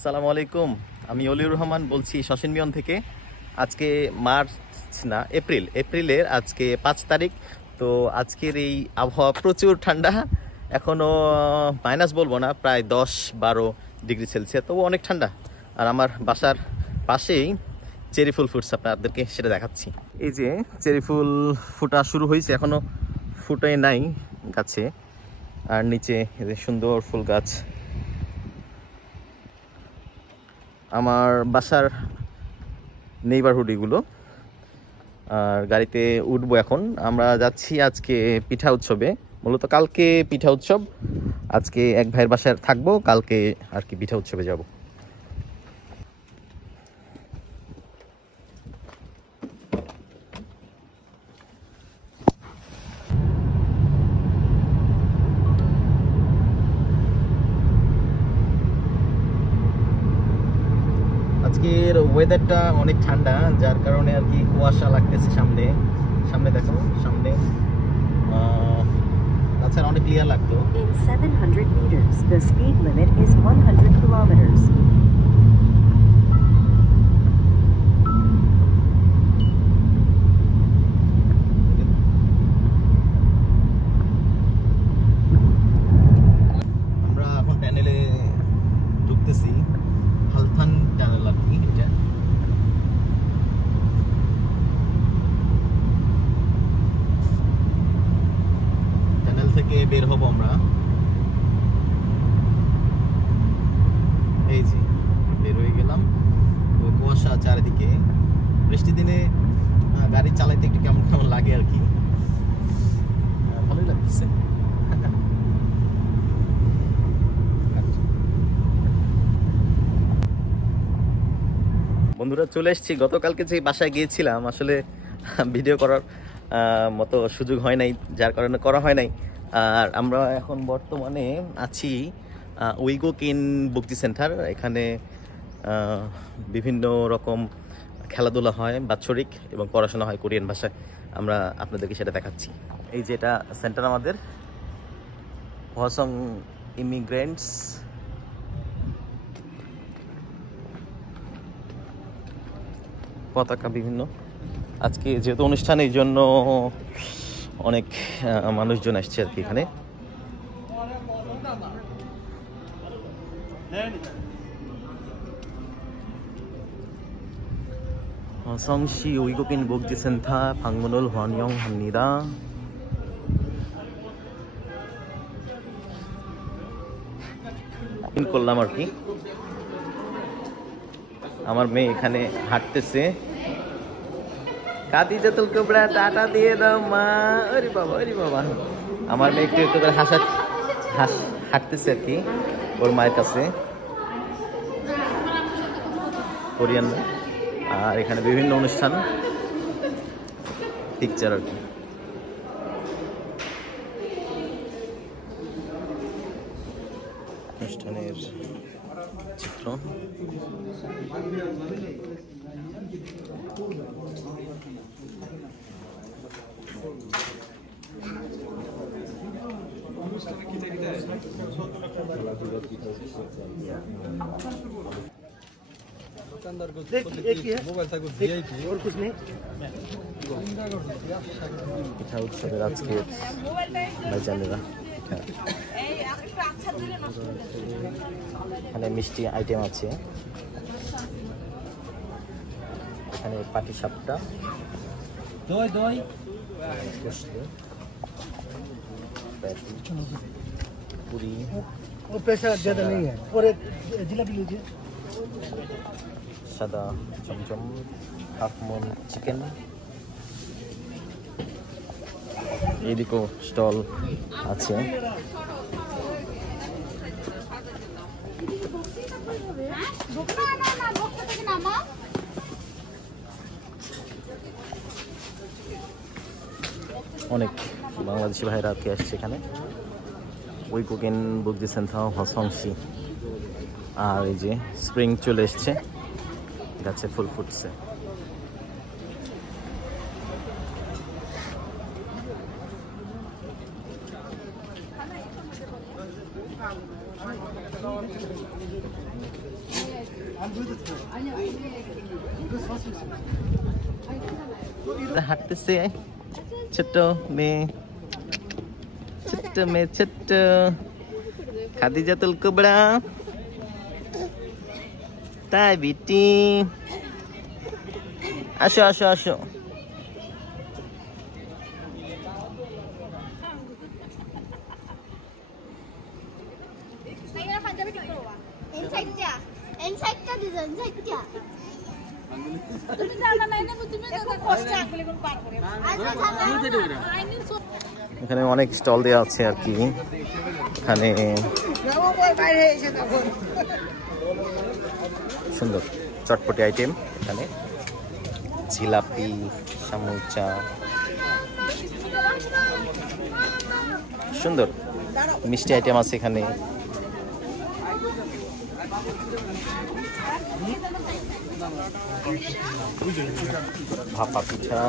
আসসালামু আলাইকুম। আমি অলিউর রহমান বলছি শশিনমিয়ন থেকে। আজকে মার্চ না এপ্রিলের আজকে 5 তারিখ। তো আজকের এই আবহাওয়া প্রচুর ঠান্ডা, এখনও মাইনাস বলবো না, প্রায় 10-12 ডিগ্রি সেলসিয়াস, তবু অনেক ঠান্ডা। আর আমার বাসার পাশেই চেরি ফুল ফুটছে, আপনাদেরকে সেটা দেখাচ্ছি। এই যে চেরি ফুল ফুটা শুরু হয়েছে, এখনও ফুটে নাই গাছে। আর নিচে এই যে সুন্দর ফুল গাছ। আমার বাসার নেইবারহুড এগুলো। আর গাড়িতে উঠবো এখন। আমরা যাচ্ছি আজকে পিঠা উৎসবে। মূলত কালকে পিঠা উৎসব, আজকে এক ভাইয়ের বাসায় থাকবো, কালকে আর কি পিঠা উৎসবে যাব। আজকের ওয়েদারটা অনেক ঠান্ডা, যার কারণে আর কি কুয়াশা লাগতেছে। সামনে দেখো, সামনে তাছাড়া অনেক ক্লিয়ার লাগতো। In 700 meters, the speed limit is 100 kilometers. আমরা এখন টানেলে ঢুকতেছি, হালথান টানেল আর কি এটা। টানেল থেকে বের হব আমরা। এই যে বের হয়ে গেলাম। তো কুয়াশা চারিদিকে, বৃষ্টি দিনে গাড়ি চালাইতে একটু কেমন কেমন লাগে আর কি, ভালোই লাগতেছে। বন্ধুরা, চলে এসেছি। গতকালকে যে বাসায় গিয়েছিলাম, আসলে ভিডিও করার মতো সুযোগ হয় নাই, যার কারণে করা হয় নাই। আর আমরা এখন বর্তমানে আছি উইগো কিন বুকজি সেন্টার। এখানে বিভিন্ন রকম খেলাধুলা হয় বাৎসরিক, এবং পড়াশোনা হয় কোরিয়ান ভাষায়। আমরা আপনাদেরকে সেটা দেখাচ্ছি। এই যে এটা সেন্টার আমাদের, হসং ইমিগ্রেন্টস। পতাকা বিভিন্ন, আজকে যেহেতু অনুষ্ঠান, এই জন্য অনেক মানুষজন আসছে আর কি এখানে। 성시 외국인 복지센터 방문을 환영합니다. করলাম আর কি। আমার মেয়ে এখানে হাঁটতেছে। কাদিজাতুল কুবরা, টাটা দিয়ে দাও মা। আরে বাবা, আরে বাবা। আমার মেয়ে একটু একটু করে হাঁটতেছে আর কি ওর মায়ের কাছে, কোরিয়ান। আর এখানে বিভিন্ন অনুষ্ঠান, পিকচার আর কি। অনুষ্ঠানের চিত্র। পিঠা উৎসবের আজকে ভাইজানেরা এখানে মিষ্টি আইটেম আছে। এখানে পাটি সাপটা, পুরি, সাদা চমচম, হাফমন চিকেন। এদিকেও স্টল আছে। অনেক বাংলাদেশি ভাইরা আর কি আসছে এখানে। উইগো কিন বুকজি সেন্টার হসংশি। আর এই যে স্প্রিং চলে এসছে, গাছে ফুল ফুটছে। হাঁটতেছে ছোট্ট মেয়ে, ছোট্ট খাদিজাতুল কুবরা। তাই বিটি, আসো আসো আসো। এখানে অনেক স্টল দেওয়া আছে আর কি। এখানে সুন্দর চটপটি আইটেম, এখানে জিলাপি, সামুচা, সুন্দর মিষ্টি আইটেম আছে এখানে। ভাপা পিঠা,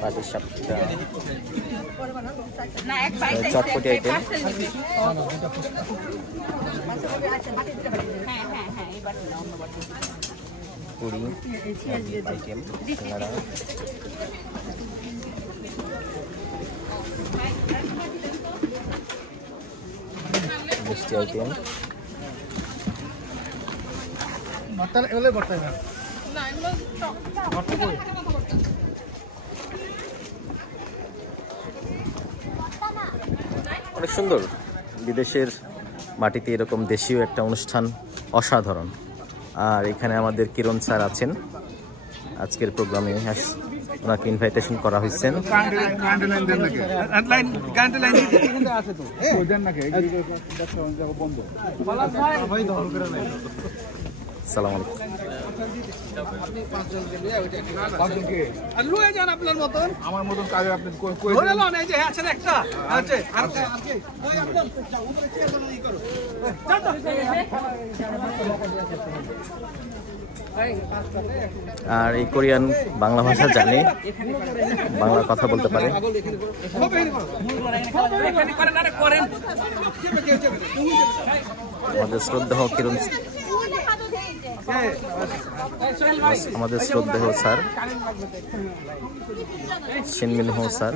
পাটিসাপটা, চটপটি আইটেম, পুরি আইটেম, সিঙ্গাড়া, মিষ্টি আইটেম, অনেক সুন্দর। বিদেশের মাটিতে এরকম দেশীয় একটা অনুষ্ঠান অসাধারণ। আর এখানে আমাদের কিরণ স্যার আছেন আজকের প্রোগ্রামে, ওনাকে ইনভাইটেশন করা হয়েছে। সালাম আলাইকুম। আমার মতন কাজে আপনি আর এই কোরিয়ান বাংলা ভাষা জানে, বাংলা কথা বলতে পারে। আমাদের শ্রদ্ধেয় কিরণ, আমাদের শ্রদ্ধেয় স্যার শিনমিন হো স্যার।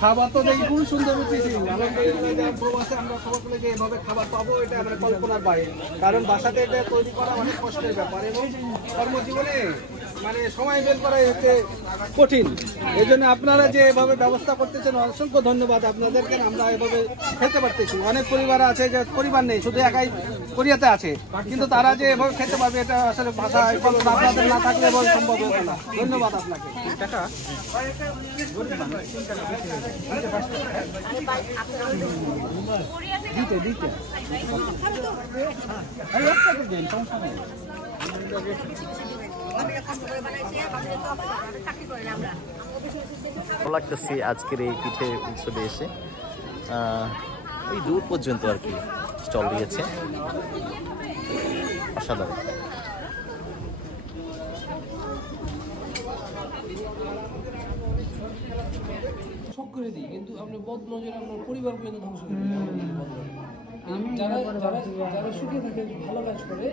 খাবার তো দেখি খুবই সুন্দর হচ্ছে। আমরা সবাই যে এভাবে খাবার পাবো এটা আমরা কল্পনার বাইরে, কারণ বাসাতে এটা তৈরি করা অনেক কষ্টের ব্যাপার এবং কর্মজীবনে মানে সময় বের করা হচ্ছে কঠিন। এই জন্য আপনারা যে এভাবে ব্যবস্থা করতেছেন অসংখ্য ধন্যবাদ আপনাদেরকে। আমরা এভাবে খেতে পারতেছি। অনেক পরিবার আছে যে পরিবার নেই, শুধু একাই কোরিয়াতে আছে, কিন্তু তারা যে এভাবে খেতে পারবে এটা আসলে ভাষা আপনাদের না থাকলে এভাবে সম্ভব হবে না। ধন্যবাদ আপনাকে। ভালো লাগতেছে আজকের এই পিঠে উৎসবে এসে। ওই দূর পর্যন্ত আর কি স্টল দিয়েছে, অসাধারণ। শখ করে দিই, কিন্তু আপনি বদ নজরে আপনার পরিবার পর্যন্ত ধ্বংস করে দিই। যারা যারা যারা সুখে থাকে, ভালো কাজ করে,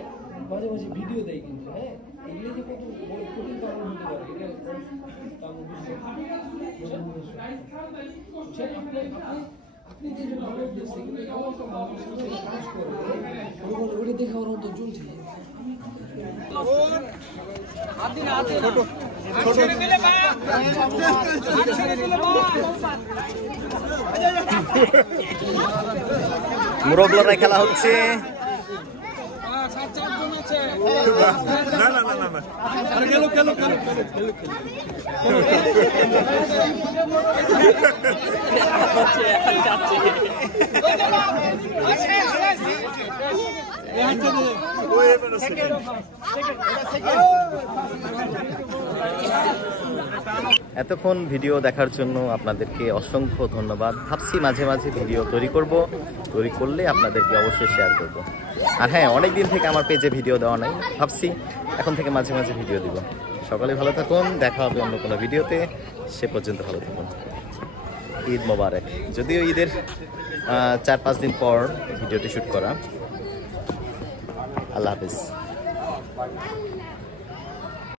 মাঝে মাঝে ভিডিও দেয়, কিন্তু হ্যাঁ এগুলো যে কত বড় কঠিন কারণ হতে পারে এটা আপনি যে ভালো দেখছে, কিন্তু আমার তো মানুষের সাথে কাজ করে ওটা দেখে আমার অন্তর জ্বলছে। মুরব্বীরা খেলা হচ্ছে। এতক্ষণ ভিডিও দেখার জন্য আপনাদেরকে অসংখ্য ধন্যবাদ। ভাবছি মাঝে মাঝে ভিডিও তৈরি করলে আপনাদেরকে অবশ্যই শেয়ার করব। আর হ্যাঁ, অনেক দিন থেকে আমার পেজে ভিডিও দেওয়া নাই, ভাবছি এখন থেকে মাঝে মাঝে ভিডিও দিব। সকালে ভালো থাকুন, দেখা হবে অন্য কোনো ভিডিওতে, সে পর্যন্ত ভালো থাকুন। ঈদ মোবারক। যদিও ঈদের 4-5 দিন পর ভিডিওটি শ্যুট করা। আল্লাহ হাফিজ।